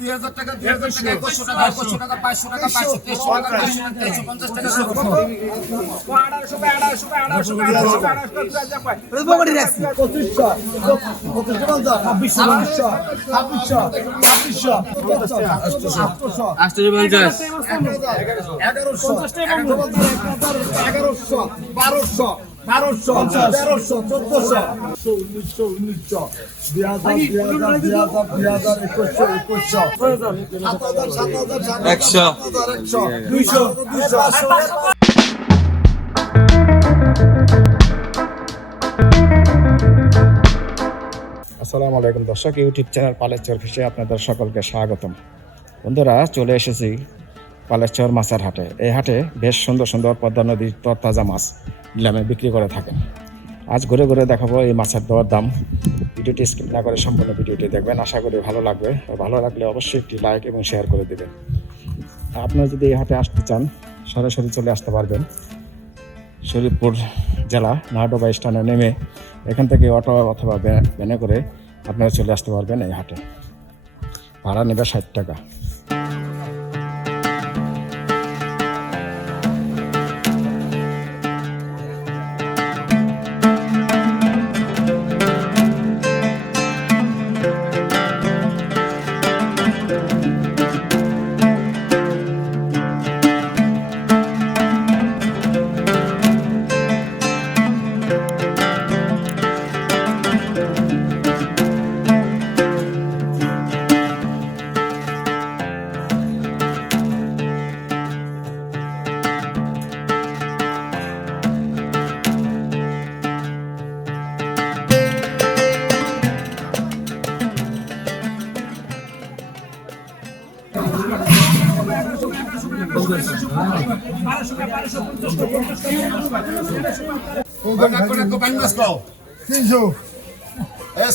দুই হাজার টাকা দুই হাজার টাকা পাঁচশো টাকা পাঁচশো তেইশশো টাকা টাকা তেইশশো পঞ্চাশ টাকা। আটশো। পঞ্চাশ এগারোশো। এগারোশো। বারোশো। বারোশো তেরোশো চোদ্দশো। উনিশশো উনিশশো। দুই হাজার দুই হাজার দুই হাজার দুই হাজার একুশশো একুশশো। সাত হাজার সাত হাজার সাত একশো। একশো দুইশো দুইশো আসসালামু আলাইকুম দর্শক ইউটিউব চ্যানেল পালেচর ফিশে আপনাদের সকলকে স্বাগতম। বন্ধুরা চলে এসেছি পালেচর মাছের হাটে। এই হাটে বেশ সুন্দর সুন্দর পদ্মা নদীর তরতাজা মাছ। নিলামে বিক্রি করে থাকেন। আজ ঘুরে ঘুরে দেখাবো এই মাছের দেওয়ার দাম। ভিডিওটি স্কিপ না করে সম্পূর্ণ ভিডিওটি দেখবেন। আশা করি ভালো লাগবে। ভালো লাগলে অবশ্যই একটি লাইক এবং শেয়ার করে দেবেন। আপনারা যদি এই হাটে আসতে চান, সরাসরি চলে আসতে পারবেন। শরীরপুর জেলা নাহডোবা স্ট্যান্ডে নেমে এখান থেকে অটো অথবা ভ্যা- ভ্যানে করে আপনারা চলে আসতে পারবেন এই হাটে। ভাড়া নেবে ষাট টাকা।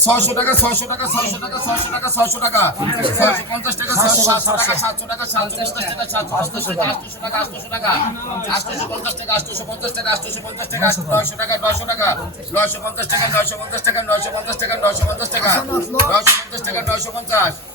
ছয়শো টাকা ছয়শো টাকা ছয়শো টাকা ছয়শো টাকা ছয়শো টাকা ছয়শো পঞ্চাশ টাকা সাতশো টাকা সাতশো টাকা সাতশো টাকা সাতশো টাকা আটশোশো টাকা আটশোশো টাকা আটশোশো পঞ্চাশ টাকা আটশোশো পঞ্চাশ টাকা আটশোশো পঞ্চাশ টাকা নয়শো টাকা নয়শো পঞ্চাশ টাকা নয়শো পঞ্চাশ টাকা নয়শো পঞ্চাশ টাকা নয়শো পঞ্চাশ টাকা নয়শো পঞ্চাশ টাকা নয়শো পঞ্চাশ এই নয়শো হাজার টাকা দুই হাজার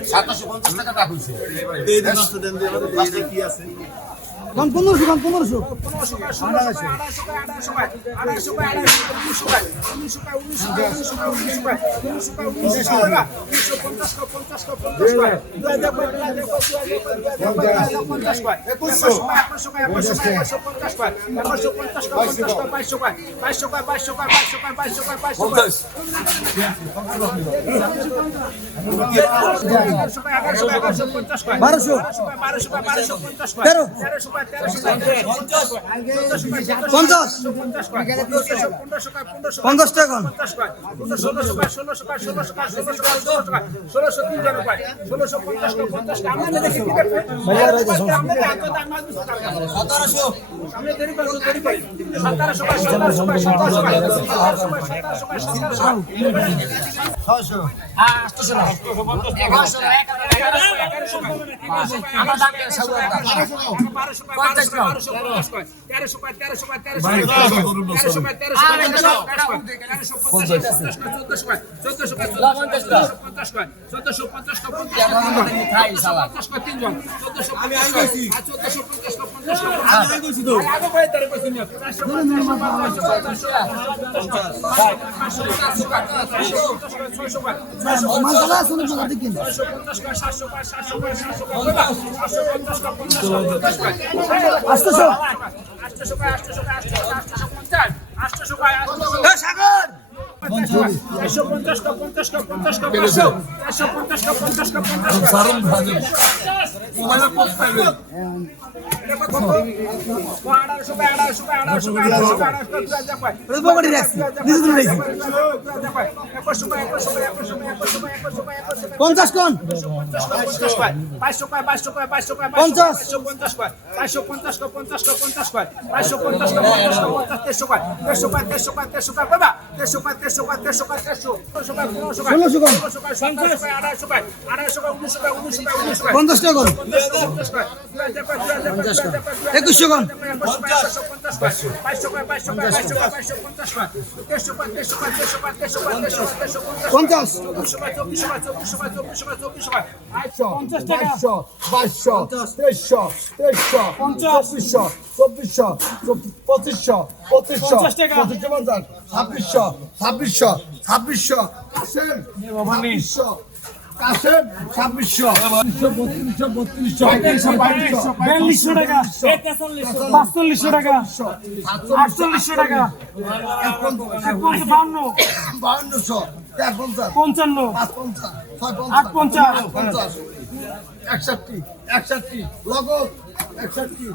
তেইশশো পঞ্চাশ টাকা পঁচিশশো টাকা পঁচিশ ছাব্বিশশো টাকা ছাব্বিশশো টাকা ছাব্বিশশো পঞ্চাশ টাকা সাতাশশো পঞ্চাশ পঞ্চাশ টাকা সাতাশশো পঞ্চাশ টাকা সাতাশশো আড়াইশো টাকা আড়াইশো আড়াইশো টাকা সাতাশশো পঞ্চাশ টাকা দাম হয়েছে কোন পনেরোশো কোন পনেরোশো বারোশো তেরো পঞ্চাশ পঞ্চাশ টাকা মালতলা আছে না বলা দেখিন আটশোশো সাগর একশো পঞ্চাশ কা পঞ্চাশ কা পঞ্চাশ কা পাঁচশো একশো পঞ্চাশ কা পঞ্চাশ কা পঞ্চাশ পঞ্চাশ কোন বাইশশো পায় বাইশশো পায় বাইশশো পায় পঞ্চাশ। পঞ্চাশ পায় বাইশশো পঞ্চাশ কো পঞ্চাশ কো পঞ্চাশ পায় বাইশশো পঞ্চাশ কো পঞ্চাশ কো পঞ্চাশ তেরশো পায় তেরশো পায় তেরশো পায় তেরশো পায় বাবা তেরশো পায় তেরশো পায় তেরশো পায় তেরশো তেরশো পায় পনেরোশো পায় ষোলোশো কম। ষোলোশো পায় আড়াইশো পায় আড়াইশো পায় উনিশশো পায় উনিশশো পায় উনিশশো পায় পঞ্চাশ একুশশো কোন পঞ্চাশ। বাইশশো বাইশশো তেইশশো তেইশশো চব্বিশশো চব্বিশশো পঁচিশশো পঁচিশশো পঁচিশশো পঞ্চাশ ছাব্বিশশো ছাব্বিশশো ছাব্বিশশো কাশেম ছাব্বিশশো কাশেম ছাব্বিশশো। বত্রিশশো বত্রিশশো বিয়াল্লিশশো টাকা পাঁচচল্লিশশো টাকা আটচল্লিশশো টাকা বান্ন বাউন্নশো পঞ্চান্ন আট পঞ্চাশ। একষট্টি একষট্টি লগত একষট্টি।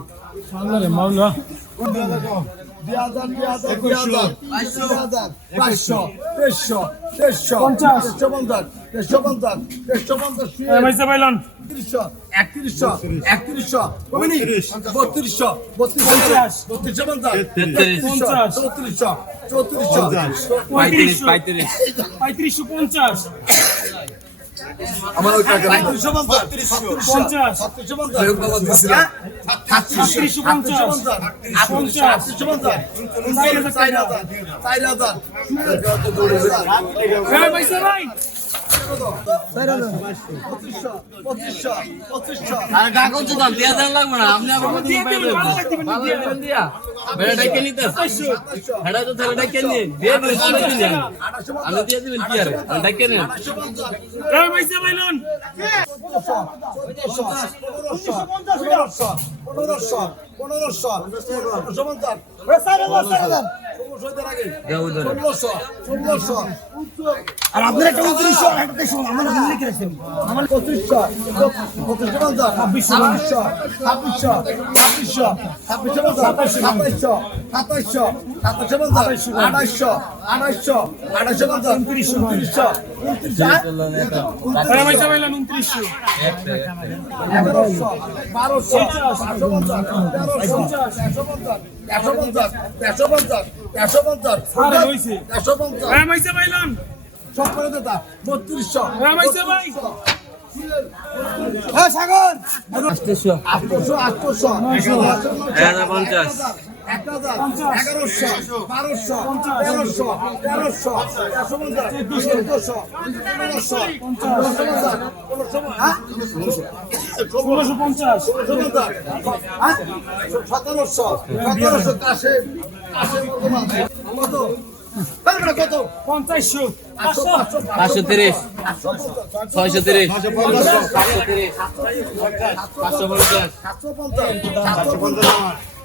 দুই হাজার দুই হাজার দুই হাজার দুই হাজার বাইশশো তেইশশো তেইশশো পঞ্চাশ। তেইশশো পঞ্চাশ তেইশশো পঞ্চাশ তেইশশো পঞ্চাশ একত্রিশশো একত্রিশশো একত্রিশশো কমিনি? বত্রিশশো পঞ্চাশ। বত্রিশশো পঞ্চাশ পঞ্চাশ। চৌত্রিশশো চৌত্রিশশো। পঁয়ত্রিশশো। পঁয়ত্রিশশো পঞ্চাশ। আমার ওই টাকা বত্রিশশো পঞ্চাশ। হ্যাঁ আমি দিয়ে দিবেন কি আর ডাইকে নিন হ্যাঁ পয়সা ভাই লোন আর আপনার একটা উনত্রিশশো একটা তেইশশো আমার লিখে রাখছেন আমার পঁচিশশো পঁচিশশো পঞ্চাশ ছাব্বিশশো ছাব্বিশশো ছাব্বিশশো ছাব্বিশশো পঞ্চাশ সাতাইশশো সাতাইশশো সাতাইশশো পঞ্চাশ আঠাইশশো আঠাইশশো আঠাইশশো পঞ্চাশ উনত্রিশশো উনত্রিশশো। বত্রিশশো সাগর আটশোশো আটশোশো এক পঞ্চাশ। এগারোশো বারোশো তেরোশো তেরোশো তেরোশো পঞ্চাশ চোদ্দশো পনেরোশো ষোলোশো পঞ্চাশ সতেরোশো সতেরোশো কাশে কত পঞ্চাশশো পাঁচশো তিরিশ। ছয়শো তিরিশ। পাঁচশো তিরিশ। পাঁচশো পঞ্চাশ। সাতশো পঞ্চাশ পঞ্চাশ।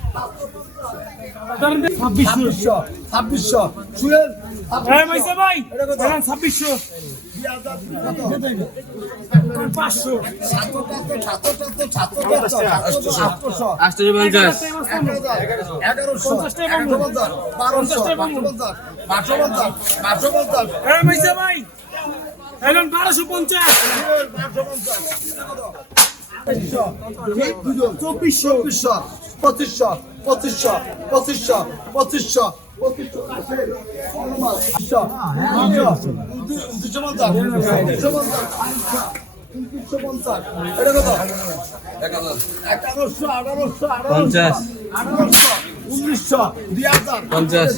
ছাব্বিশশো ছাব্বিশশো। সুয়েল ভাই ছাব্বিশশো। বারোশো পঞ্চাশ চব্বিশশো চব্বিশশো। পঁচিশশো পঁচিশশো পঁচিশশো পঁচিশশো দুশো পঞ্চাশ দুশো পঞ্চাশ পঞ্চাশ উনিশশো দুই হাজার পঞ্চাশ।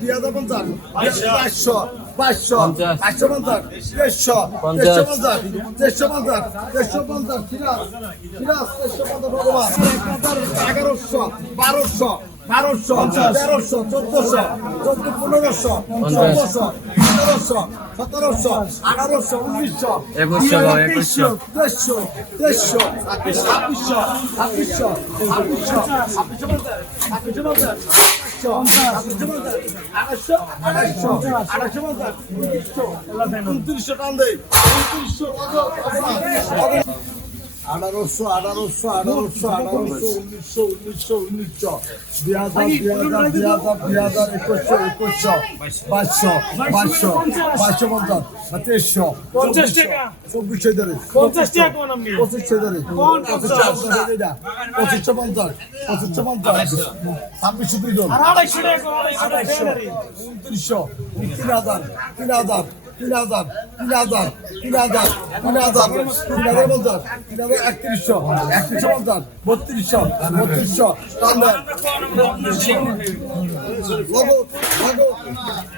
দুই হাজার পঞ্চাশ বাইশশো পঞ্চাশ। বাইশশো পঞ্চাশ পঞ্চাশ। তেইশশো পঞ্চাশ তেইশশো পঞ্চাশ তেইশশো পঞ্চাশ সিরাজ সিরাজ তেইশশো পঞ্চাশ ভগবান এগারোশো বারোশো বারোশো তেরোশো চোদ্দশো চোদ্দ পনেরোশো চোদ্দশো পনেরোশো সতেরোশো আঠারোশো উনিশশো একুশশো। তেইশশো তেইশশো ছাব্বিশশো ছাব্বিশশো ছাব্বিশশো ছাব্বিশশো উনত্রিশশো টান দেয় উনত্রিশশো আঠারোশো আঠারোশো আঠারোশো আঠারোশো উনিশশো উনিশশো উনিশশো দুই হাজার দুই হাজার দুই হাজার দুই হাজার একুশশো একুশশো বাইশশো বাইশশো বাইশশো পঞ্চাশ তেইশশো পঞ্চাশ। চব্বিশশো ধরে? পঁচিশশো ধরে পঁচিশশো পঞ্চাশ পঁচিশশো পঞ্চাশ ছাব্বিশশো দুই জন আড়াইশো। উনত্রিশশো তিন হাজার তিন হাজার তিন হাজার তিন হাজার তিন হাজার তিন হাজার তিন হাজার পঞ্চাশ তিন হাজার একত্রিশশো একত্রিশশো পঞ্চাশ বত্রিশশো বত্রিশশো টান্ডার সাত হাজার